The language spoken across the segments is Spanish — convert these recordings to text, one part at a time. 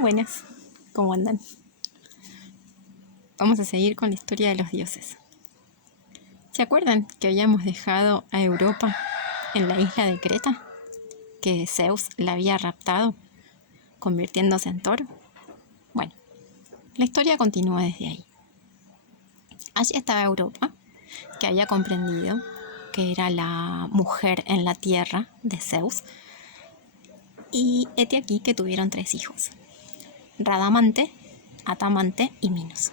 Buenas, ¿cómo andan? Vamos a seguir con la historia de los dioses. ¿Se acuerdan que habíamos dejado a Europa en la isla de Creta? Que Zeus la había raptado, convirtiéndose en toro. Bueno, la historia continúa desde ahí. Allí estaba Europa, que había comprendido que era la mujer en la tierra de Zeus, y hete aquí que tuvieron 3 hijos: Radamante, Atamante y Minos.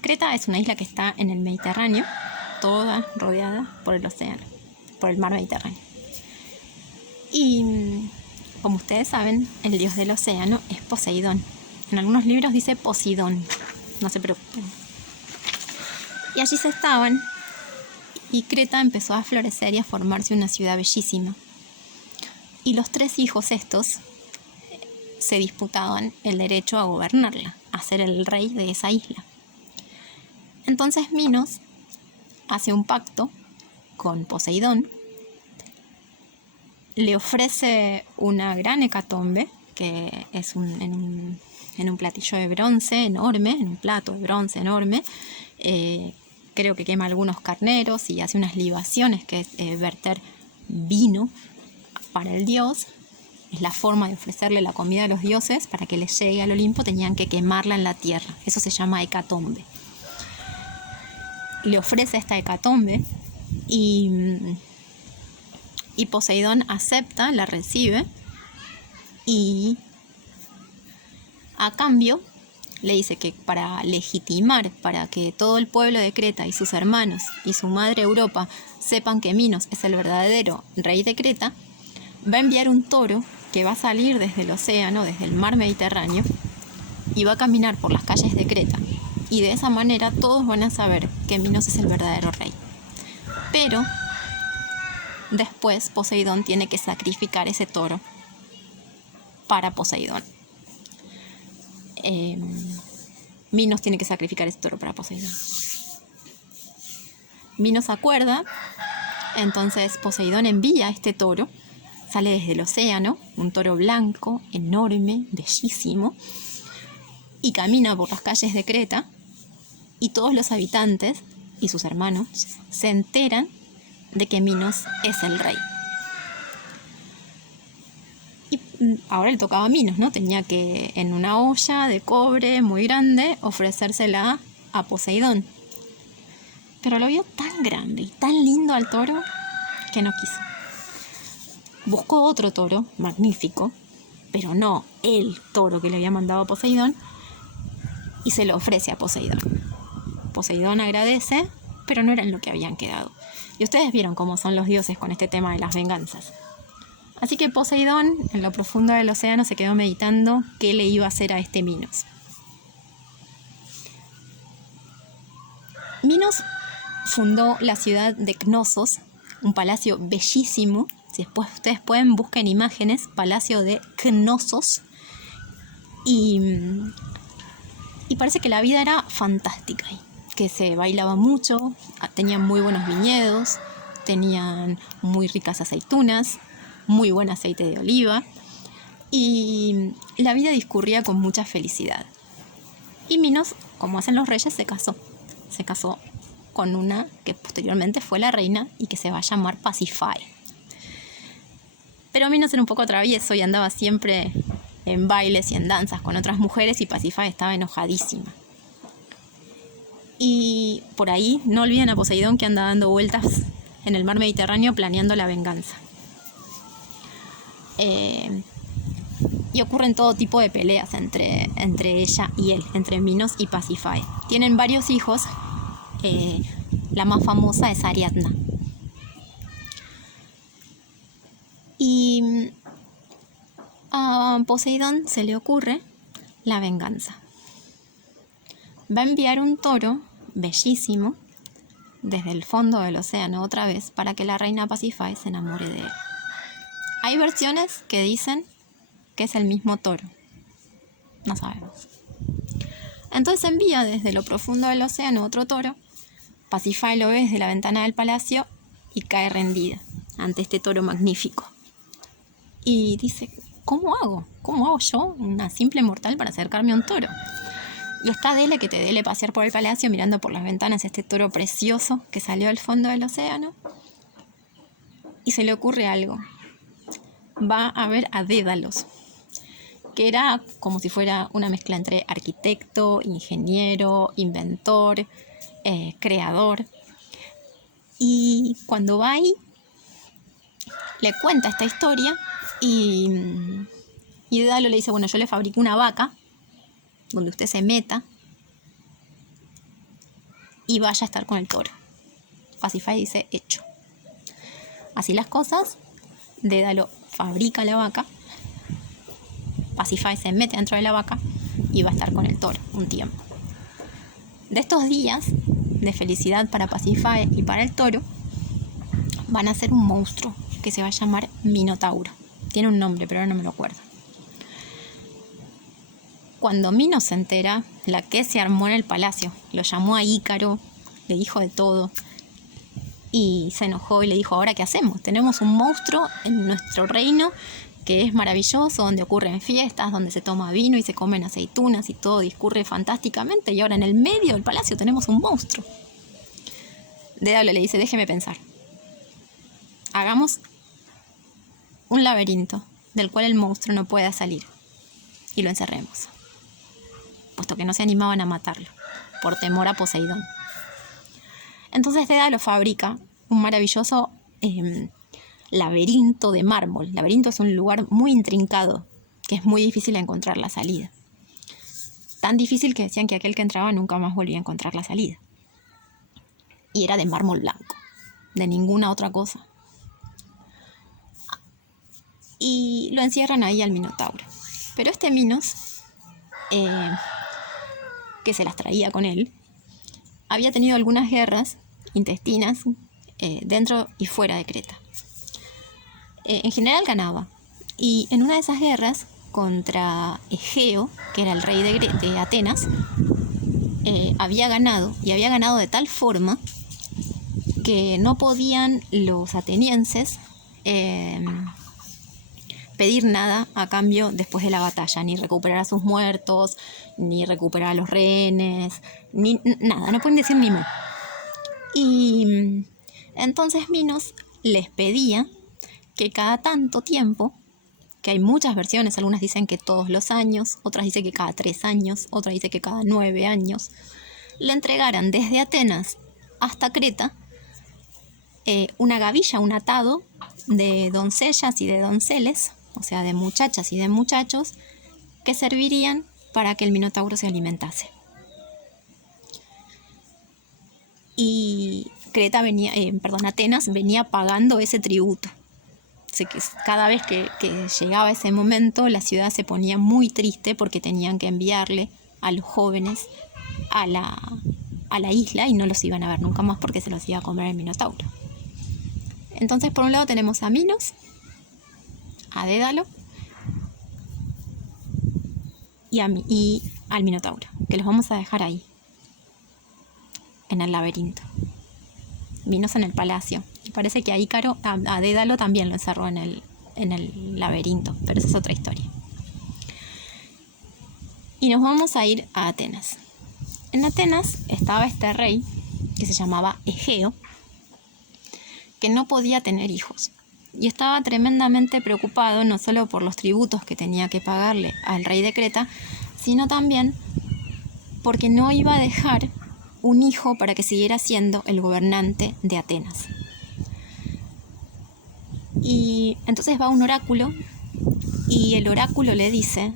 Creta es una isla que está en el Mediterráneo, toda rodeada por el océano, por el mar Mediterráneo. Y como ustedes saben, el dios del océano es Poseidón. En algunos libros dice Posidón, no se preocupen. Y allí se estaban, y Creta empezó a florecer y a formarse una ciudad bellísima. Y los 3 hijos estos se disputaban el derecho a gobernarla, a ser el rey de esa isla. Entonces Minos hace un pacto con Poseidón, le ofrece una gran hecatombe, que es en un platillo de bronce enorme, en un plato de bronce enorme. Creo que quema algunos carneros y hace unas libaciones, que es verter vino para el dios. Es la forma de ofrecerle la comida a los dioses. Para que les llegue al Olimpo tenían que quemarla en la tierra. Eso se llama hecatombe. Le ofrece esta hecatombe y Poseidón acepta, la recibe, y a cambio le dice que para legitimar, para que todo el pueblo de Creta y sus hermanos y su madre Europa sepan que Minos es el verdadero rey de Creta, va a enviar un toro que va a salir desde el océano, desde el mar Mediterráneo, y va a caminar por las calles de Creta. Y de esa manera todos van a saber que Minos es el verdadero rey. Pero después Poseidón tiene que sacrificar ese toro para Poseidón. Minos tiene que sacrificar ese toro para Poseidón. Minos acuerda, entonces Poseidón envía este toro, sale desde el océano, un toro blanco, enorme, bellísimo, y camina por las calles de Creta, y todos los habitantes y sus hermanos se enteran de que Minos es el rey. Y ahora le tocaba a Minos, ¿no? Tenía que, en una olla de cobre muy grande, ofrecérsela a Poseidón. Pero lo vio tan grande y tan lindo al toro que no quiso. Buscó otro toro magnífico, pero no el toro que le había mandado a Poseidón, y se lo ofrece a Poseidón. Poseidón agradece, pero no era en lo que habían quedado. Y ustedes vieron cómo son los dioses con este tema de las venganzas. Así que Poseidón, en lo profundo del océano, se quedó meditando qué le iba a hacer a este Minos. Minos fundó la ciudad de Cnosos, un palacio bellísimo. Si después ustedes pueden, busquen imágenes, palacio de Cnosos. Y parece que la vida era fantástica ahí, que se bailaba mucho, tenían muy buenos viñedos, tenían muy ricas aceitunas, muy buen aceite de oliva, y la vida discurría con mucha felicidad. Y Minos, como hacen los reyes, se casó con una que posteriormente fue la reina y que se va a llamar Pasífae. Pero Minos era un poco travieso y andaba siempre en bailes y en danzas con otras mujeres, y Pasífae estaba enojadísima. Y por ahí no olviden a Poseidón, que anda dando vueltas en el mar Mediterráneo planeando la venganza. Y ocurren todo tipo de peleas entre ella y él, entre Minos y Pasífae. Tienen varios hijos, la más famosa es Ariadna. Y a Poseidón se le ocurre la venganza. Va a enviar un toro bellísimo desde el fondo del océano otra vez, para que la reina Pasífae se enamore de él. Hay versiones que dicen que es el mismo toro. No sabemos. Entonces envía desde lo profundo del océano otro toro. Pasífae lo ve desde la ventana del palacio y cae rendida ante este toro magnífico. Y dice: ¿cómo hago? ¿Cómo hago yo, una simple mortal, para acercarme a un toro? Y está dele que te dele pasear por el palacio mirando por las ventanas este toro precioso que salió al fondo del océano. Y se le ocurre algo. Va a ver a Dédalos, que era como si fuera una mezcla entre arquitecto, ingeniero, inventor, creador. Y cuando va ahí, le cuenta esta historia y Dédalo le dice, bueno, yo le fabrico una vaca donde usted se meta y vaya a estar con el toro. Pasífae dice, hecho. Así las cosas, Dédalo fabrica la vaca, Pasífae se mete dentro de la vaca y va a estar con el toro un tiempo. De estos días de felicidad para Pasífae y para el toro, van a ser un monstruo que se va a llamar Minotauro. Tiene un nombre, pero ahora no me lo acuerdo. Cuando Minos se entera, la que se armó en el palacio, lo llamó a Ícaro, le dijo de todo, y se enojó y le dijo, ¿ahora qué hacemos? Tenemos un monstruo en nuestro reino que es maravilloso, donde ocurren fiestas, donde se toma vino y se comen aceitunas y todo discurre fantásticamente, y ahora en el medio del palacio tenemos un monstruo. Dédalo le dice, déjeme pensar. Hagamos un laberinto del cual el monstruo no pueda salir y lo encerremos, puesto que no se animaban a matarlo por temor a Poseidón. Entonces Dédalo fabrica un maravilloso laberinto de mármol. Laberinto es un lugar muy intrincado, que es muy difícil encontrar la salida. Tan difícil que decían que aquel que entraba nunca más volvía a encontrar la salida. Y era de mármol blanco, de ninguna otra cosa. Y lo encierran ahí al Minotauro. Pero este Minos, que se las traía con él, había tenido algunas guerras intestinas dentro y fuera de Creta. En general ganaba. Y en una de esas guerras contra Egeo, que era el rey de Atenas, había ganado. Y había ganado de tal forma que no podían los atenienses pedir nada a cambio después de la batalla, ni recuperar a sus muertos, ni recuperar a los rehenes, ni nada, no pueden decir ni mu. Y entonces Minos les pedía que cada tanto tiempo, que hay muchas versiones, algunas dicen que todos los años, otras dicen que cada 3 años, otras dicen que cada 9 años, le entregaran desde Atenas hasta Creta una gavilla, un atado de doncellas y de donceles, o sea, de muchachas y de muchachos, que servirían para que el Minotauro se alimentase. Y Atenas venía pagando ese tributo. Así que cada vez que llegaba ese momento, la ciudad se ponía muy triste porque tenían que enviarle a los jóvenes a la isla y no los iban a ver nunca más porque se los iba a comer el Minotauro. Entonces, por un lado tenemos a Minos, a Dédalo y al Minotauro, que los vamos a dejar ahí, en el laberinto. Minos en el palacio. Y parece que a Ícaro, a Dédalo también lo encerró en el laberinto, pero esa es otra historia. Y nos vamos a ir a Atenas. En Atenas estaba este rey que se llamaba Egeo, que no podía tener hijos. Y estaba tremendamente preocupado no solo por los tributos que tenía que pagarle al rey de Creta, sino también porque no iba a dejar un hijo para que siguiera siendo el gobernante de Atenas. Y entonces va a un oráculo y el oráculo le dice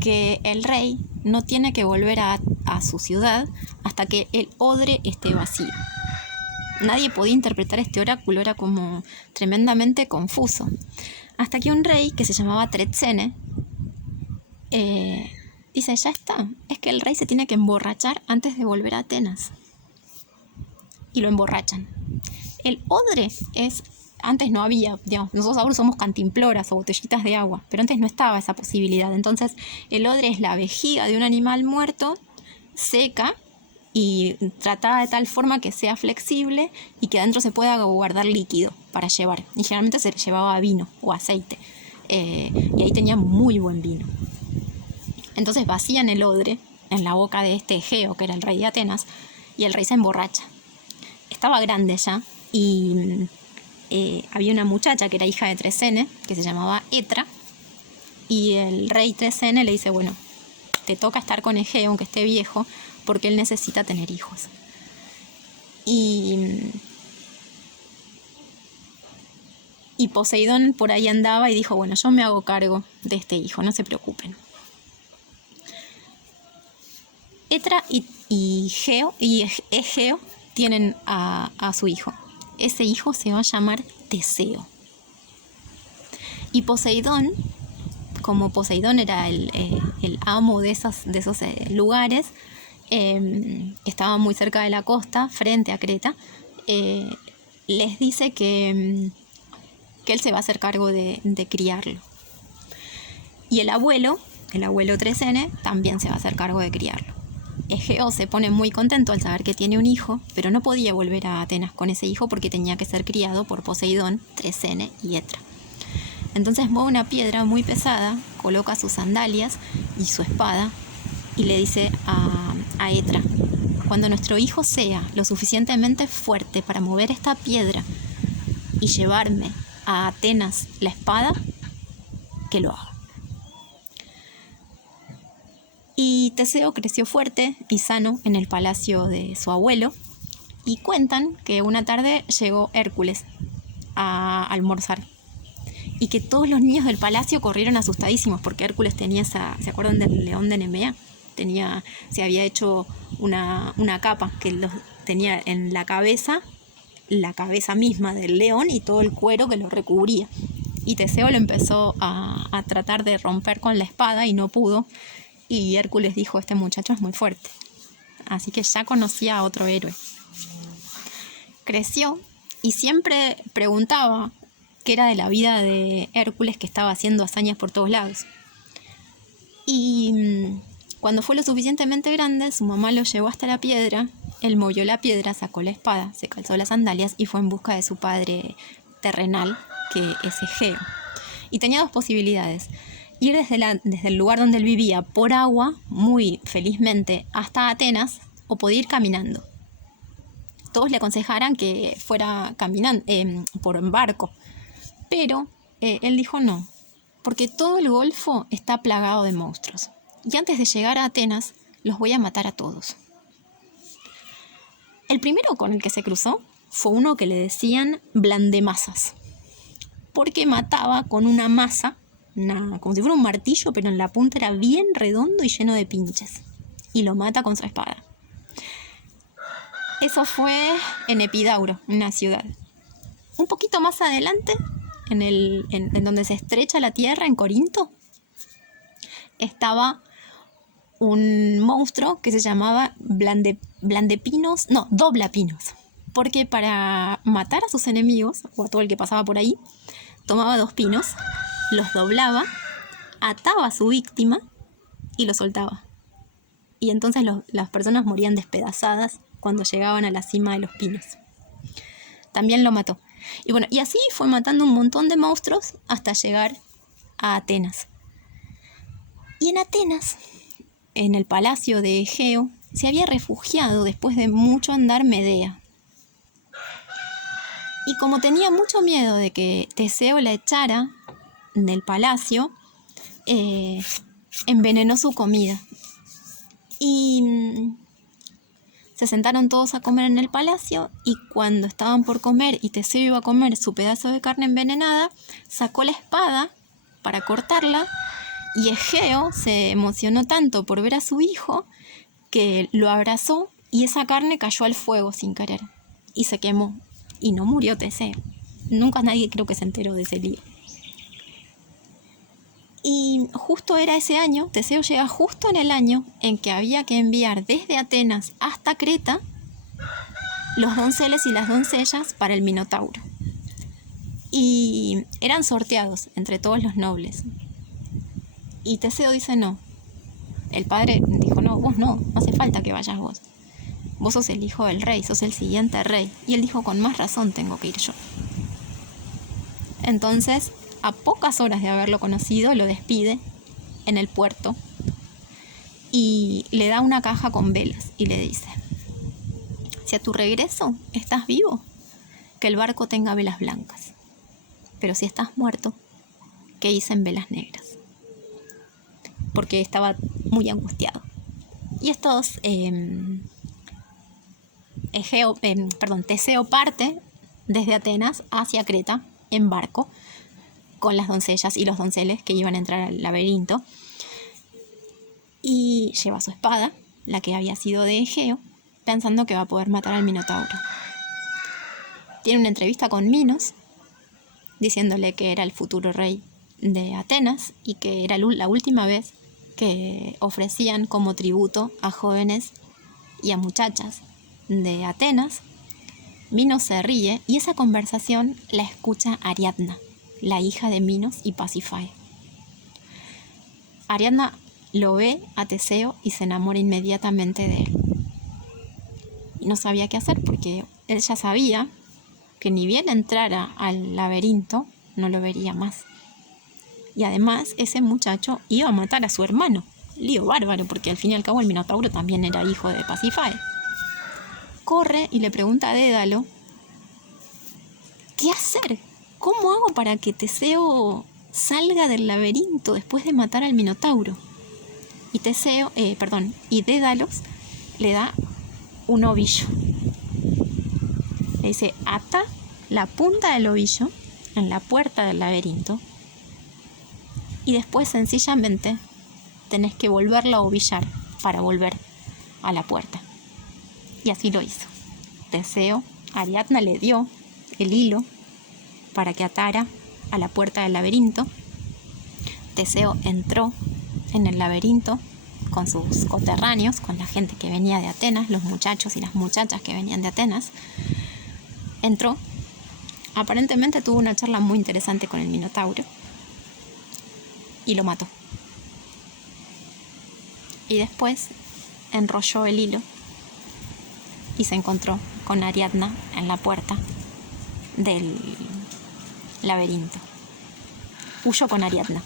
que el rey no tiene que volver a su ciudad hasta que el odre esté vacío. Nadie podía interpretar este oráculo, era como tremendamente confuso. Hasta que un rey que se llamaba Tretsene dice, ya está, es que el rey se tiene que emborrachar antes de volver a Atenas. Y lo emborrachan. El odre antes no había, digamos, nosotros ahora somos cantimploras o botellitas de agua, pero antes no estaba esa posibilidad. Entonces el odre es la vejiga de un animal muerto, seca, y tratada de tal forma que sea flexible y que adentro se pueda guardar líquido para llevar. Y generalmente se llevaba vino o aceite. y ahí tenía muy buen vino. Entonces vacían el odre en la boca de este Egeo, que era el rey de Atenas, y el rey se emborracha. Estaba grande ya, y había una muchacha que era hija de Tresene, que se llamaba Etra, y el rey Tresene le dice, bueno, te toca estar con Egeo, aunque esté viejo, porque él necesita tener hijos. Y Poseidón por ahí andaba y dijo, bueno, yo me hago cargo de este hijo, no se preocupen. Etra y Egeo tienen a su hijo. Ese hijo se va a llamar Teseo. Y Poseidón, como Poseidón era el amo de esos lugares, estaba muy cerca de la costa, frente a Creta, les dice que él se va a hacer cargo de criarlo. Y el abuelo Tresene, también se va a hacer cargo de criarlo. Egeo se pone muy contento al saber que tiene un hijo, pero no podía volver a Atenas con ese hijo porque tenía que ser criado por Poseidón, Tresene y Etra. Entonces mueve una piedra muy pesada, coloca sus sandalias y su espada y le dice a Etra, cuando nuestro hijo sea lo suficientemente fuerte para mover esta piedra y llevarme a Atenas la espada, que lo haga. Y Teseo creció fuerte y sano en el palacio de su abuelo, y cuentan que una tarde llegó Hércules a almorzar y que todos los niños del palacio corrieron asustadísimos porque Hércules tenía ¿se acuerdan del león de Nemea? Se había hecho una capa que tenía en la cabeza misma del león y todo el cuero que lo recubría. Y Teseo lo empezó a tratar de romper con la espada y no pudo. Y Hércules dijo, este muchacho es muy fuerte. Así que ya conocía a otro héroe. Creció y siempre preguntaba qué era de la vida de Hércules, que estaba haciendo hazañas por todos lados. Y cuando fue lo suficientemente grande, su mamá lo llevó hasta la piedra, él movió la piedra, sacó la espada, se calzó las sandalias y fue en busca de su padre terrenal, que es Egeo. Y tenía dos posibilidades: ir desde el lugar donde él vivía por agua, muy felizmente, hasta Atenas, o podía ir caminando. Todos le aconsejaran que fuera caminando, por barco, pero él dijo no, porque todo el Golfo está plagado de monstruos, y antes de llegar a Atenas los voy a matar a todos. El primero con el que se cruzó fue uno que le decían blandemasas, porque mataba con una masa, como si fuera un martillo, pero en la punta era bien redondo y lleno de pinches, y lo mata con su espada. Eso fue en Epidauro, una ciudad. Un poquito más adelante, en donde se estrecha la tierra, en Corinto, estaba un monstruo que se llamaba Doblapinos, porque para matar a sus enemigos, o a todo el que pasaba por ahí, tomaba 2 pinos, los doblaba, ataba a su víctima y lo soltaba. Y entonces las personas morían despedazadas cuando llegaban a la cima de los pinos. También lo mató. Y bueno, y así fue matando un montón de monstruos hasta llegar a Atenas. Y en Atenas, en el palacio de Egeo, se había refugiado después de mucho andar Medea. Y como tenía mucho miedo de que Teseo la echara del palacio, envenenó su comida. Y se sentaron todos a comer en el palacio, y cuando estaban por comer y Teseo iba a comer su pedazo de carne envenenada, sacó la espada para cortarla, y Egeo se emocionó tanto por ver a su hijo que lo abrazó, y esa carne cayó al fuego sin querer y se quemó, y no murió Teseo. Nunca nadie creo que se enteró de ese día. Y justo era ese año, Teseo llega justo en el año en que había que enviar desde Atenas hasta Creta los donceles y las doncellas para el Minotauro. Y eran sorteados entre todos los nobles. Y Teseo dice no. El padre dijo no hace falta que vayas vos. Vos sos el hijo del rey, sos el siguiente rey. Y él dijo, con más razón tengo que ir yo. Entonces a pocas horas de haberlo conocido, lo despide en el puerto y le da una caja con velas y le dice: si a tu regreso estás vivo, que el barco tenga velas blancas, pero si estás muerto, que hicen velas negras, porque estaba muy angustiado. Y estos Teseo parte desde Atenas hacia Creta en barco con las doncellas y los donceles que iban a entrar al laberinto, y lleva su espada, la que había sido de Egeo, pensando que va a poder matar al Minotauro. Tiene una entrevista con Minos diciéndole que era el futuro rey de Atenas y que era la última vez que ofrecían como tributo a jóvenes y a muchachas de Atenas. Minos se ríe y esa conversación la escucha Ariadna, la hija de Minos y Pasífae. Ariadna lo ve a Teseo y se enamora inmediatamente de él. Y no sabía qué hacer porque él ya sabía que ni bien entrara al laberinto no lo vería más. Y además ese muchacho iba a matar a su hermano. Lío bárbaro, porque al fin y al cabo el Minotauro también era hijo de Pasífae. Corre y le pregunta a Dédalo: ¿qué hacer? ¿Cómo hago para que Teseo salga del laberinto después de matar al Minotauro? Y Dédalos le da un ovillo. Le dice: ata la punta del ovillo en la puerta del laberinto y después sencillamente tenés que volverla a ovillar para volver a la puerta. Y así lo hizo. Teseo, Ariadna le dio el hilo para que atara a la puerta del laberinto. Teseo entró en el laberinto con sus coterráneos, con la gente que venía de Atenas, los muchachos y las muchachas que venían de Atenas. Entró, aparentemente tuvo una charla muy interesante con el Minotauro y lo mató. Y después enrolló el hilo y se encontró con Ariadna en la puerta del laberinto. Huyó con Ariadna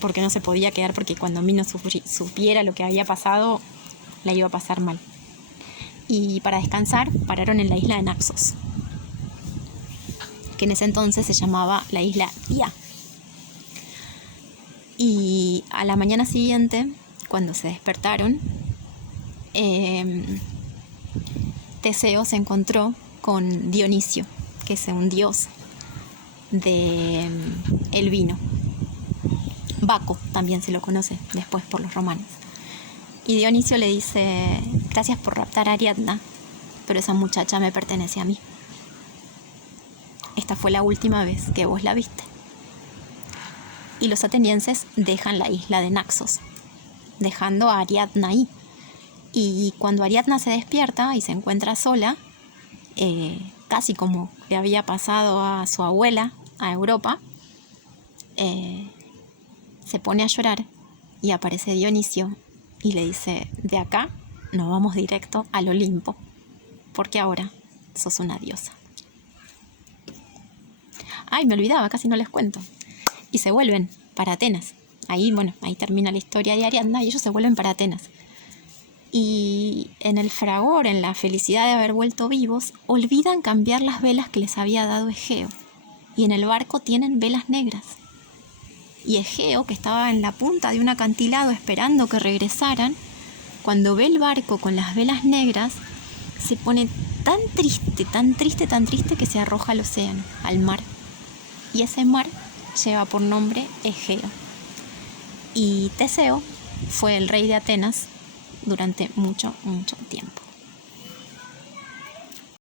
porque no se podía quedar, porque cuando Minos supiera lo que había pasado, la iba a pasar mal. Y para descansar pararon en la isla de Naxos, que en ese entonces se llamaba la isla Ia. Y a la mañana siguiente, cuando se despertaron, Teseo se encontró con Dionisio, que es un dios del vino. Baco también se lo conoce después por los romanos. Y Dionisio le dice: gracias por raptar a Ariadna, pero esa muchacha me pertenece a mí. Esta fue la última vez que vos la viste. Y los atenienses dejan la isla de Naxos, dejando a Ariadna ahí. Y cuando Ariadna se despierta y se encuentra sola, casi como le había pasado a su abuela, a Europa, se pone a llorar y aparece Dionisio y le dice: de acá nos vamos directo al Olimpo, porque ahora sos una diosa. Ay, me olvidaba, casi no les cuento. Y se vuelven para Atenas. Ahí termina la historia de Ariadna y ellos se vuelven para Atenas. Y en el fragor, en la felicidad de haber vuelto vivos, olvidan cambiar las velas que les había dado Egeo. Y en el barco tienen velas negras. Y Egeo, que estaba en la punta de un acantilado esperando que regresaran, cuando ve el barco con las velas negras, se pone tan triste que se arroja al océano, al mar. Y ese mar lleva por nombre Egeo. Y Teseo fue el rey de Atenas durante mucho tiempo.